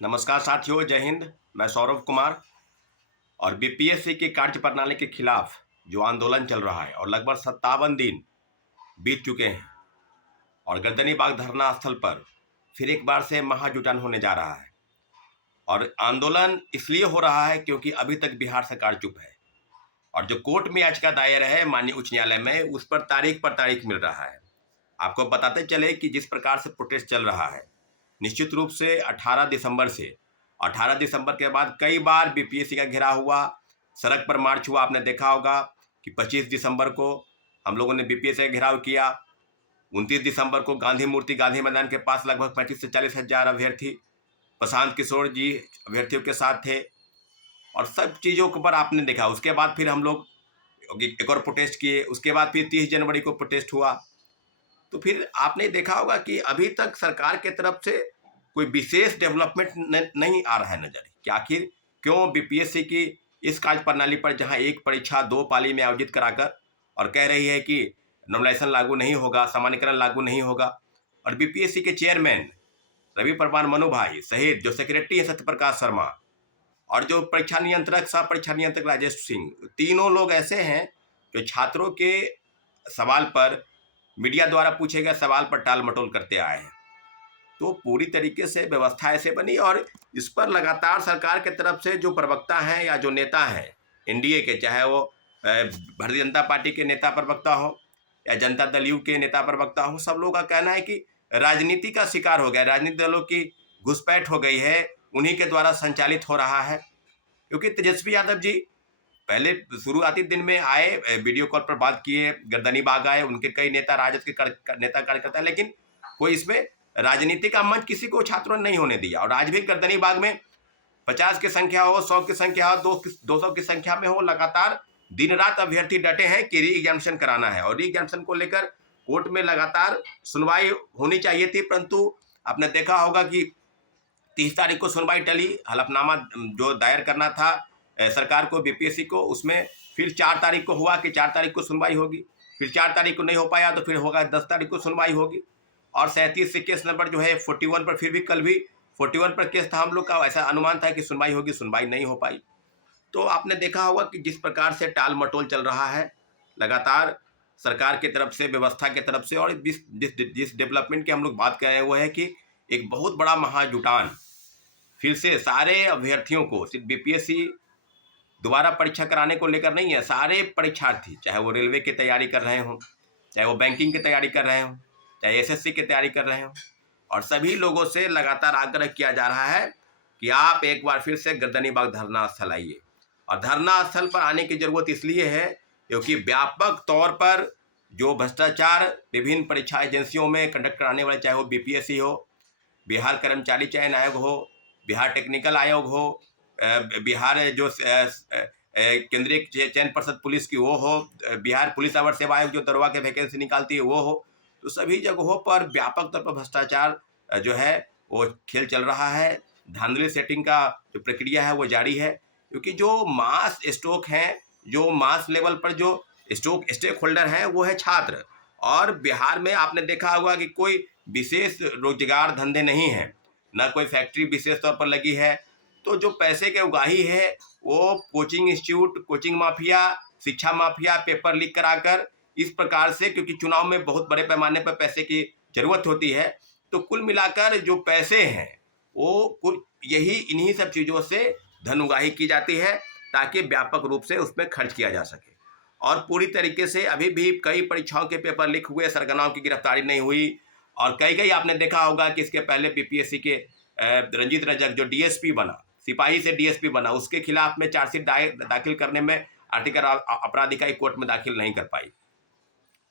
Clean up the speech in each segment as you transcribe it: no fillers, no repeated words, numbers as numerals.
नमस्कार साथियों, जय हिंद। मैं सौरभ कुमार। और बीपीएससी की कार्य प्रणाली के खिलाफ जो आंदोलन चल रहा है और लगभग 57 दिन बीत चुके हैं और गर्दनी बाग धरना स्थल पर फिर एक बार से महाजुटान होने जा रहा है। और आंदोलन इसलिए हो रहा है क्योंकि अभी तक बिहार सरकार चुप है और जो कोर्ट में याचिका दायर है माननीय उच्च न्यायालय में, उस पर तारीख मिल रहा है। आपको बताते चले कि जिस प्रकार से प्रोटेस्ट चल रहा है, निश्चित रूप से 18 दिसंबर के बाद कई बार बीपीएससी का घेराव हुआ, सड़क पर मार्च हुआ। आपने देखा होगा कि 25 दिसंबर को हम लोगों ने बीपीएससी का घेराव किया। 29 दिसंबर को गांधी मूर्ति, गांधी मैदान के पास लगभग 35 से 40 हजार अभ्यर्थी, प्रशांत किशोर जी अभ्यर्थियों के साथ थे और सब चीज़ों के ऊपर आपने देखा। उसके बाद फिर हम लोग एक और प्रोटेस्ट किए। उसके बाद फिर 30 जनवरी को प्रोटेस्ट हुआ। तो फिर आपने देखा होगा कि अभी तक सरकार के तरफ से कोई विशेष डेवलपमेंट नहीं आ रहा है नजर कि आखिर क्यों बीपीएससी की इस कार्य प्रणाली पर, जहां एक परीक्षा 2 पाली में आयोजित कराकर और कह रही है कि नॉर्मलाइजेशन लागू नहीं होगा, सामान्यकरण लागू नहीं होगा, और बीपीएससी के चेयरमैन रवि परवार मनु भाई सहित जो सेक्रेटरी है सत्यप्रकाश शर्मा और जो परीक्षा नियंत्रक, सह परीक्षा नियंत्रक राजेश सिंह, तीनों लोग ऐसे हैं जो छात्रों के सवाल पर, मीडिया द्वारा पूछे गए सवाल पर टाल मटोल करते आए हैं। तो पूरी तरीके से व्यवस्था ऐसे बनी और इस पर लगातार सरकार के तरफ से जो प्रवक्ता हैं या जो नेता हैं एनडीए के, चाहे वो भारतीय जनता पार्टी के नेता प्रवक्ता हो या जनता दल यू के नेता प्रवक्ता हो, सब लोगों का कहना है कि राजनीति का शिकार हो गया, राजनीतिक दलों की घुसपैठ हो गई है, उन्हीं के द्वारा संचालित हो रहा है। क्योंकि तेजस्वी यादव जी पहले शुरुआती दिन में आए, वीडियो कॉल पर बात किए, गर्दनी बाग आए, उनके कई नेता, राजद के नेता कार्यकर्ता, लेकिन कोई इसमें राजनीति का मंच किसी को छात्रों ने नहीं होने दिया। और आज भी गर्दनी बाग में 50 की संख्या हो, 100 की संख्या हो, 200 की संख्या में हो, लगातार दिन रात अभ्यर्थी डटे हैं कि री एग्जामिनेशन कराना है। और री एग्जामिनेशन को लेकर कोर्ट में लगातार सुनवाई होनी चाहिए थी, परंतु आपने देखा होगा कि 30 तारीख को सुनवाई टली। हलफनामा जो दायर करना था सरकार को, बीपीएससी को, उसमें फिर 4 तारीख को हुआ कि 4 तारीख को सुनवाई होगी। फिर 4 तारीख को नहीं हो पाया तो फिर होगा 10 तारीख को सुनवाई होगी। और 37 से केस नंबर जो है 41 पर, फिर भी कल भी 41 पर केस था हम लोग का, ऐसा अनुमान था कि सुनवाई होगी, सुनवाई नहीं हो पाई। तो आपने देखा होगा कि जिस प्रकार से टाल मटोल चल रहा है लगातार सरकार की तरफ से, व्यवस्था की तरफ से। और जिस डेवलपमेंट की हम लोग बात कर रहे हैं वो है कि एक बहुत बड़ा महाजुटान फिर से सारे अभ्यर्थियों को, सिर्फ बीपीएससी दोबारा परीक्षा कराने को लेकर नहीं है, सारे परीक्षार्थी, चाहे वो रेलवे की तैयारी कर रहे हों, चाहे वो बैंकिंग की तैयारी कर रहे हों, चाहे एसएससी की तैयारी कर रहे हों, और सभी लोगों से लगातार आग्रह किया जा रहा है कि आप एक बार फिर से गर्दनी बाग धरना स्थल आइए। और धरना स्थल पर आने की जरूरत इसलिए है क्योंकि व्यापक तौर पर जो भ्रष्टाचार विभिन्न परीक्षा एजेंसियों में कंडक्ट कराने वाले, चाहे वो बीपीएससी हो, बिहार कर्मचारी चयन आयोग हो, बिहार टेक्निकल आयोग हो, बिहार जो केंद्रीय चयन पर्षद पुलिस की वो हो, बिहार पुलिस अवर सेवा आयोग जो दरोगा के वैकेंसी निकालती है वो हो, तो सभी जगहों पर व्यापक तौर पर भ्रष्टाचार जो है वो खेल चल रहा है। धांधली सेटिंग का जो प्रक्रिया है वो जारी है, क्योंकि जो मास स्टॉक हैं, जो मास लेवल पर जो स्टेक होल्डर हैं वो है छात्र। और बिहार में आपने देखा होगा कि कोई विशेष रोजगार धंधे नहीं है, ना कोई फैक्ट्री विशेष तौर पर लगी है। तो जो पैसे के उगाही है वो कोचिंग इंस्टीट्यूट, कोचिंग माफिया, शिक्षा माफिया, पेपर लीक कराकर इस प्रकार से, क्योंकि चुनाव में बहुत बड़े पैमाने पर पैसे की जरूरत होती है, तो कुल मिलाकर जो पैसे हैं वो यही इन्हीं सब चीज़ों से धन उगाही की जाती है ताकि व्यापक रूप से उसमें खर्च किया जा सके। और पूरी तरीके से अभी भी कई परीक्षाओं के पेपर लीक हुए, सरगनाओं की गिरफ्तारी नहीं हुई। और कई आपने देखा होगा कि इसके पहले बीपीएससी के रंजीत रजक जो डीएसपी बना, सिपाही से डीएसपी बना, उसके खिलाफ में चार्जशीट दाखिल करने में आर्टिकल अपराध इकाई कोर्ट में दाखिल नहीं कर पाई।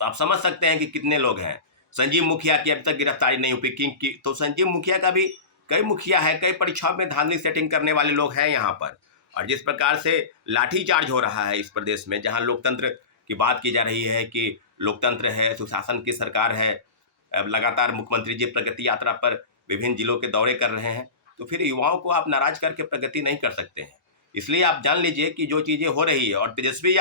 तो आप समझ सकते हैं कि कितने लोग हैं। संजीव मुखिया की अभी तक गिरफ्तारी नहीं हुई, किंग की। तो संजीव मुखिया का भी, कई मुखिया है, कई परीक्षाओं में धांधली सेटिंग करने वाले लोग हैं यहाँ पर। और जिस प्रकार से लाठीचार्ज हो रहा है इस प्रदेश में, जहाँ लोकतंत्र की बात की जा रही है कि लोकतंत्र है, सुशासन की सरकार है, लगातार मुख्यमंत्री जी प्रगति यात्रा पर विभिन्न जिलों के दौरे कर रहे हैं, तो फिर युवाओं को आप नाराज करके प्रगति नहीं कर सकते हैं। इसलिए आप जान लीजिए कि जो चीज़ें हो रही है। और तेजस्वी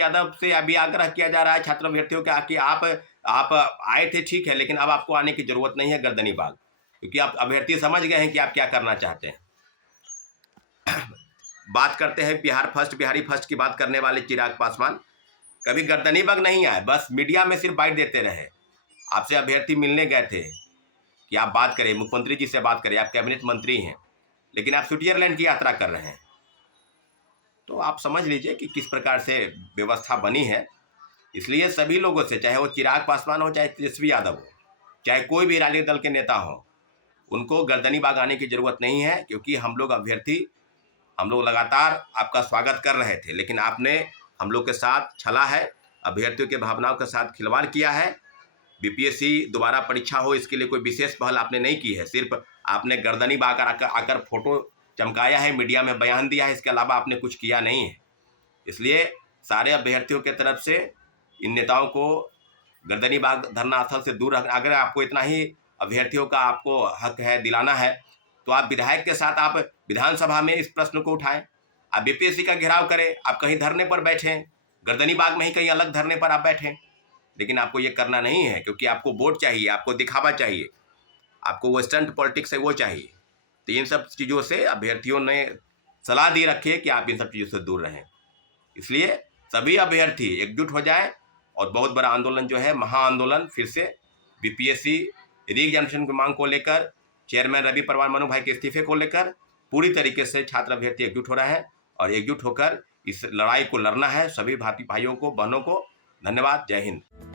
यादव से अभी आग्रह किया जा रहा है छात्र अभ्यर्थियों का कि आप आए थे ठीक है, लेकिन अब आपको आने की जरूरत नहीं है गर्दनी बाग, क्योंकि आप अभ्यर्थी समझ गए हैं कि आप क्या करना चाहते हैं। बात करते हैं बिहारी फर्स्ट की बात करने वाले चिराग पासवान कभी गर्दनी बग नहीं आए, बस मीडिया में सिर्फ बाइट देते रहे। आपसे अभ्यर्थी मिलने गए थे कि आप बात करें, मुख्यमंत्री जी से बात करें, आप कैबिनेट मंत्री हैं, लेकिन आप स्विट्जरलैंड की यात्रा कर रहे हैं। तो आप समझ लीजिए कि किस प्रकार से व्यवस्था बनी है। इसलिए सभी लोगों से, चाहे वो चिराग पासवान हो, चाहे तेजस्वी यादव हो, चाहे कोई भी राजनीतिक दल के नेता हो, उनको गर्दनी बाग आने की जरूरत नहीं है, क्योंकि हम लोग लगातार आपका स्वागत कर रहे थे, लेकिन आपने हम लोग के साथ छला है, अभ्यर्थियों के भावनाओं के साथ खिलवाड़ किया है। बीपीएससी दोबारा परीक्षा हो, इसके लिए कोई विशेष पहल आपने नहीं की है, सिर्फ आपने गर्दनी बाग आकर फोटो चमकाया है, मीडिया में बयान दिया है, इसके अलावा आपने कुछ किया नहीं है। इसलिए सारे अभ्यर्थियों के तरफ से इन नेताओं को गर्दनी बाग धरना स्थल से दूर रखना। अगर आपको इतना ही अभ्यर्थियों का आपको हक है दिलाना है, तो आप विधायक के साथ आप विधानसभा में इस प्रश्न को उठाएं, आप बीपीएससी का घेराव करें, आप कहीं धरने पर बैठें, गर्दनी बाग में ही कहीं अलग धरने पर आप बैठें। लेकिन आपको ये करना नहीं है, क्योंकि आपको वोट चाहिए, आपको दिखावा चाहिए, आपको वो स्टंट पॉलिटिक्स है वो चाहिए। तो इन सब चीज़ों से अभ्यर्थियों ने सलाह दी रखी है कि आप इन सब चीज़ों से दूर रहें। इसलिए सभी अभ्यर्थी एकजुट हो जाएं और बहुत बड़ा आंदोलन जो है, महाआंदोलन, फिर से बीपीएससी रीएग्जामिनेशन की मांग को लेकर, चेयरमैन रवि परवार मनु भाई के इस्तीफे को लेकर पूरी तरीके से छात्र अभ्यर्थी एकजुट हो रहे हैं और एकजुट होकर इस लड़ाई को लड़ना है। सभी भाइयों को, बहनों को धन्यवाद। जय हिंद।